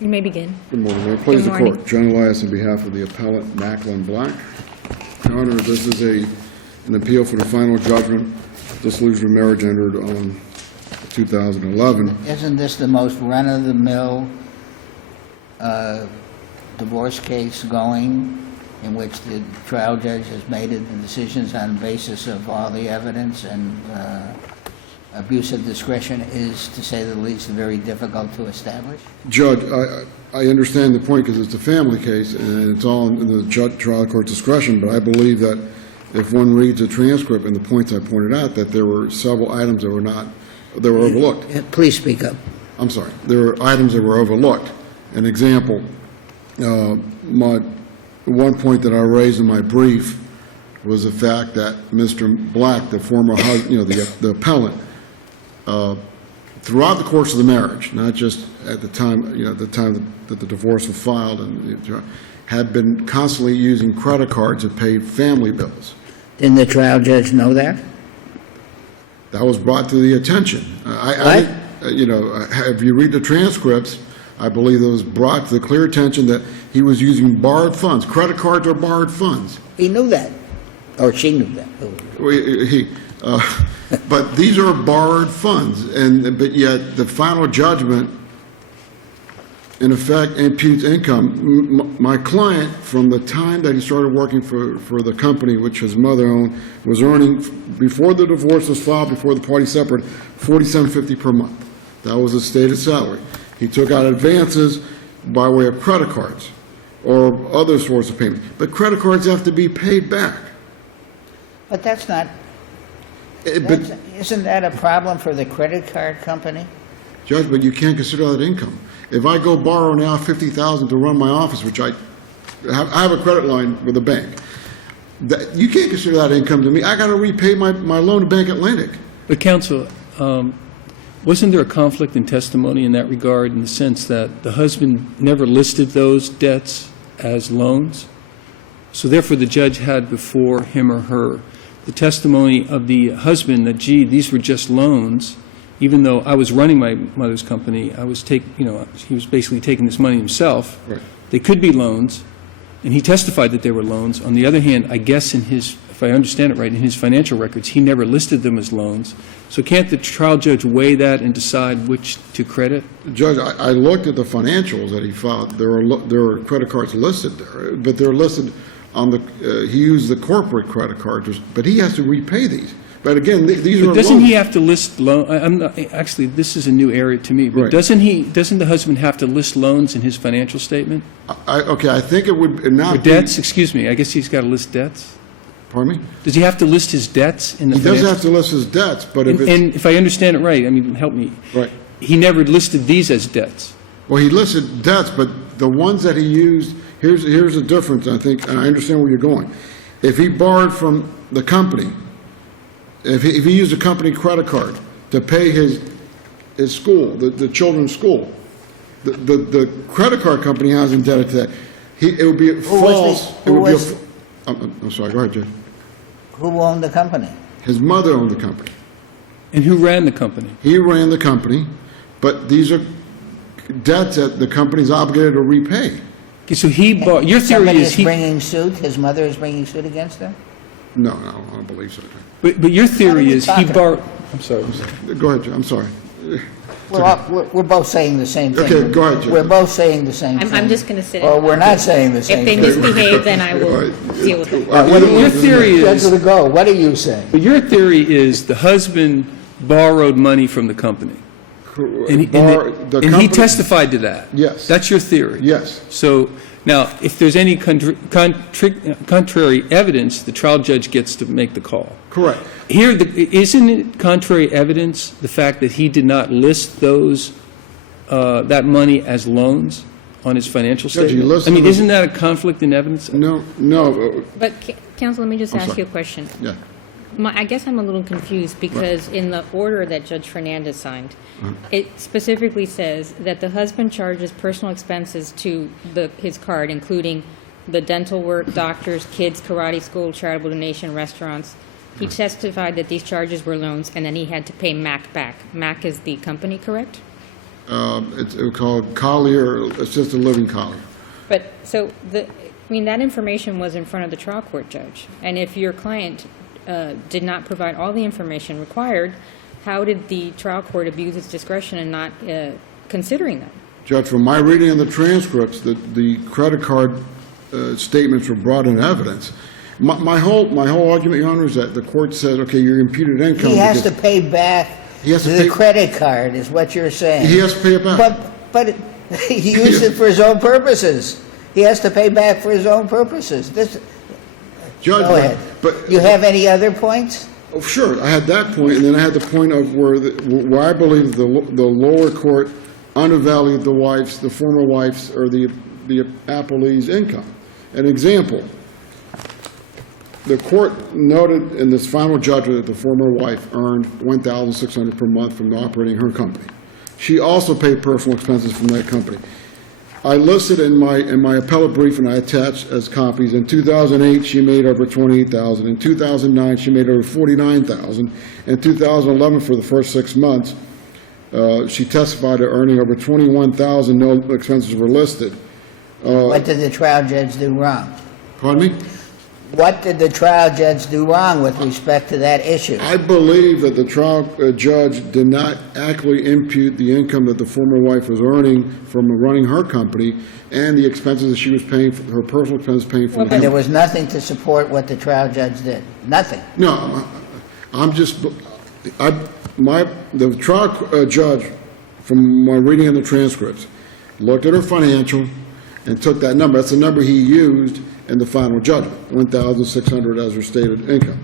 You may begin. Good morning. May it please the Good morning. court. John Elias on behalf of the appellant Maclyn Black. Your Honor, this is an appeal for the final judgment dissolution of marriage entered on 2011. Isn't this the most run-of-the-mill divorce case going, in which the trial judge has made the decisions on the basis of all the evidence, and abuse of discretion is, to say the least, very difficult to establish? Judge, I understand the point because it's a family case and it's all in the trial court discretion, but I believe that if one reads a transcript and the points I pointed out, that there were several items that were overlooked. Please speak up. I'm sorry. There were items that were overlooked. An example, one point that I raised in my brief was the fact that Mr. Black, the former husband, the appellant, throughout the course of the marriage, not just at the time, the time that the divorce was filed, and had been constantly using credit cards to pay family bills. Didn't the trial judge know that? That was brought to the attention. If you read the transcripts, I believe it was brought to the clear attention that he was using borrowed funds. Credit cards are borrowed funds. He knew that, or she knew that. But these are borrowed funds, but yet the final judgment, in effect, imputes income. My client, from the time that he started working for the company, which his mother owned, was earning, before the divorce was filed, before the party separated, $47.50 per month. That was his stated salary. He took out advances by way of credit cards or other sorts of payments. But credit cards have to be paid back. But that's not, isn't that a problem for the credit card company? Judge, but you can't consider that income. If I go borrow now $50,000 to run my office, which I have a credit line with a bank, you can't consider that income to me. I got to repay my loan to Bank Atlantic. But counsel, wasn't there a conflict in testimony in that regard, in the sense that the husband never listed those debts as loans? So therefore the judge had before him or her the testimony of the husband that, gee, these were just loans, even though I was running my mother's company. I was he was basically taking this money himself. Right. They could be loans, and he testified that they were loans. On the other hand, I guess if I understand it right, in his financial records, he never listed them as loans. So can't the trial judge weigh that and decide which to credit? Judge, I looked at the financials that he filed. There are credit cards listed there, but they're listed on he used the corporate credit cards, but he has to repay these. But again, these are doesn't loans. he have to list loan? Actually, this is a new area to me. But Right. doesn't the husband have to list loans in his financial statement? I think it would not Or debts? Excuse me. I guess he's got to list debts. Pardon me? Does he have to list his debts in the He does have to list his debts, but if And if I understand it right, I mean, help me. right. He never listed these as debts. Well, he listed debts, but the ones that he used, here's the difference, I think, and I understand where you're going. If he borrowed from the company, if he used a company credit card to pay his school, the children's school, the credit card company has indebted to that. It would be false. I'm sorry, go ahead, Judge. Who owned the company? His mother owned the company. And who ran the company? He ran the company, but these are debts that the company's obligated to repay. Okay, so he bought. Your theory Somebody is is bringing suit? His mother is bringing suit against him? No, I don't believe so. But your theory is he talking borrowed. I'm sorry. Go ahead, Judge. I'm sorry. We're both saying the same thing. Okay, go ahead, Judge. We're both saying the same thing. I'm just going to sit Well, in. we're not saying the If same they thing. misbehave, then I will Right. deal with it. Your theory Judge is. of the go, what are you saying? But your theory is the husband borrowed money from the company. And he testified to that. Yes. That's your theory. Yes. So now, if there's any contrary evidence, the trial judge gets to make the call. Correct. Here, isn't it contrary evidence, the fact that he did not list that money as loans on his financial Judge, he statement? listed I mean, them as- isn't that a conflict in evidence? No. But, counsel, let me just ask sorry. you a question. Yeah. I guess I'm a little confused because in the order that Judge Fernandez signed, it specifically says that the husband charges personal expenses to his card, including the dental work, doctors, kids, karate school, charitable donation, restaurants. He testified that these charges were loans, and then he had to pay MAC back. MAC is the company, correct? It's called Collier, Assisted Living Collier. But, so, that information was in front of the trial court judge. And if your client did not provide all the information required, how did the trial court abuse its discretion in not considering them? Judge, from my reading of the transcripts, the credit card statements were brought in evidence. My whole argument, Your Honor, is that the court said, okay, your imputed income. He has to pay back the credit card, is what you're saying. He has to pay it back. But he used it for his own purposes. He has to pay back for his own purposes. Judge, Go ahead. But you have any other points? Oh, sure. I had that point, and then I had the point of where I believe the lower court undervalued the former wife's, or the appellee's income. An example, the court noted in this final judgment that the former wife earned $1,600 per month from operating her company. She also paid personal expenses from that company. I listed in my appellate brief, and I attached as copies, in 2008 she made over $28,000. In 2009 she made over $49,000. In 2011, for the first 6 months, she testified to earning over $21,000. No expenses were listed. What did the trial judge do wrong? Pardon me? What did the trial judge do wrong with respect to that issue? I believe that the trial judge did not accurately impute the income that the former wife was earning from running her company and the expenses that she was paying, her personal expenses paying for the And company. there was nothing to support what the trial judge did. Nothing. No, I'm just, the trial judge, from my reading of the transcripts, looked at her financial and took that number. That's the number he used in the final judgment, $1,600 as her stated income.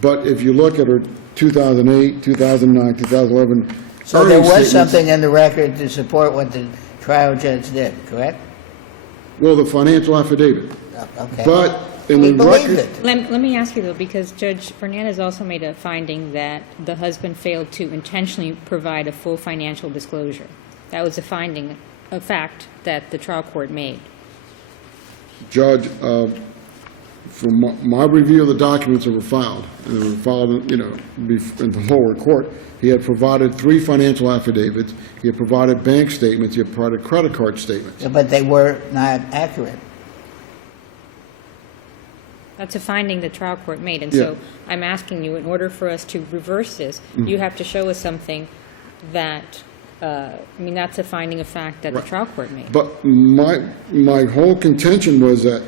But if you look at her 2008, 2009, 2011 So there earnings was statements- something in the record to support what the trial judge did, correct? Well, the financial affidavit. Okay. But in We the believed record, it. Let me ask you, though, because Judge Fernandez also made a finding that the husband failed to intentionally provide a full financial disclosure. That was a finding, a fact that the trial court made. Judge, from my review of the documents that were filed, and they were filed, in the lower court, he had provided 3 financial affidavits, he had provided bank statements, he had provided credit card statements. But they were not accurate. That's a finding the trial court made, and Yeah. so I'm asking you, in order for us to reverse this, you have to show us something that, that's a finding of fact that the Right. trial court made. But my whole contention was that,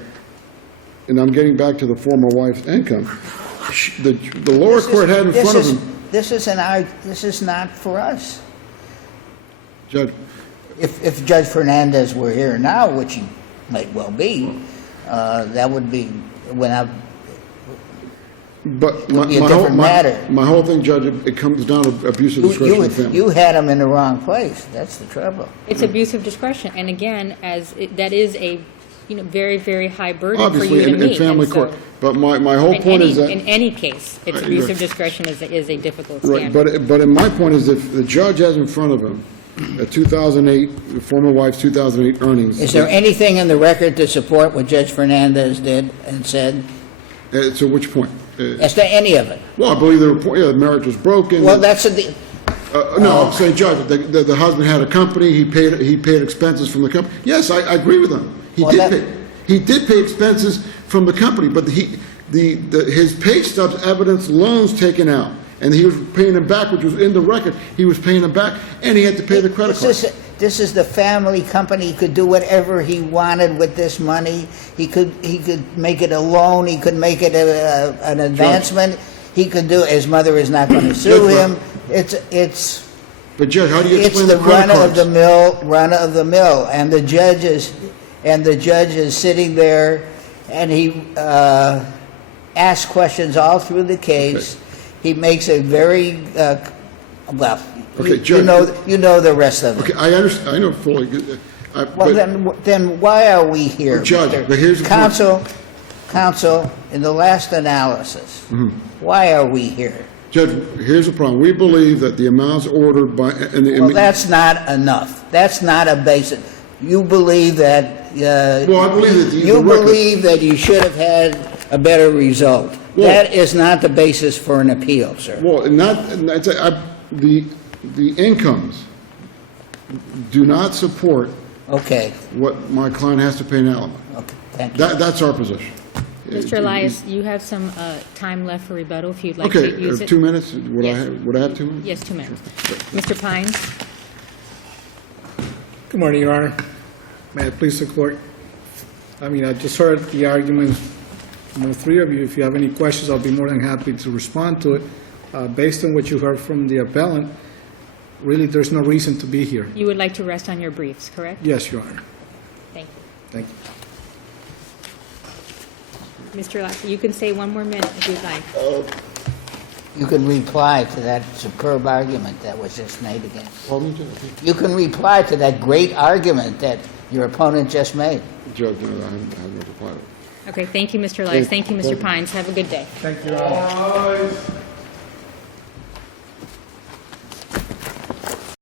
and I'm getting back to the former wife's income, the lower court had in front of him, This is not for us. Judge, If Judge Fernandez were here now, which he might well be, that would be without. but Could be a different matter. my whole thing, Judge, it comes down to abuse of discretion of the family. You had him in the wrong place. That's the trouble. It's abuse of discretion, and again, that is a, very, very high burden for Obviously, you to in meet. family and so court. But my whole in point is that. in any case, it's Right, abuse right. of discretion is a difficult Right, standard. but my point is, if the judge has in front of him a 2008, the former wife's 2008 earnings. Is there anything in the record to support what Judge Fernandez did and said? To which point? As to any of it? Well, I believe the report, the marriage was broken. Well, that's No, I'm saying, Judge, the husband had a company, he paid expenses from the company. Yes, I agree with him. He did pay expenses from the company, but his pay stubs evidence loans taken out, and he was paying them back, which was in the record. He was paying them back, and he had to pay the credit card. This is the family company. He could do whatever he wanted with this money. He could make it a loan. He could make it an advancement. He could do. His mother is not going to sue him. It's. But Judge, how do you explain It's the the credit cards? run of the mill, and the judge is sitting there, and he asks questions all through the case. He makes a very Okay, Judge. you know the rest of it. Okay, I understand, I know fully. Well, then why are we here, Judge, Mr. but here's the point. Counsel, in the last analysis, why are we here? Judge, here's the problem. We believe that the amounts ordered by, Well, that's not enough. That's not a basis. You believe that. Well, I believe that you believe that you should have had a better result. Well- That is not the basis for an appeal, sir. well, the incomes do not support Okay, what my client has to pay in alimony. okay, thank you. That's our position. Mr. Elias, you have some time left for rebuttal if you'd like to Okay, use it. 2 minutes? Would I Yes. have 2 minutes? Yes, 2 minutes. Mr. Pines? Good morning, Your Honor. May it please the court? I mean, I just heard the arguments from the three of you. If you have any questions, I'll be more than happy to respond to it. Based on what you heard from the appellant, really, there's no reason to be here. You would like to rest on your briefs, correct? Yes, Your Honor. Thank you. Thank you. Mr. Elias, you can say one more minute if you'd like. You can reply to that superb argument that was just made again. Pardon me, Judge? You can reply to that great argument that your opponent just made. Judge, no, I haven't no reply. Okay, thank you, Mr. Elias. Thank you, Mr. Pines. Have a good day. Thank you, Your Honor.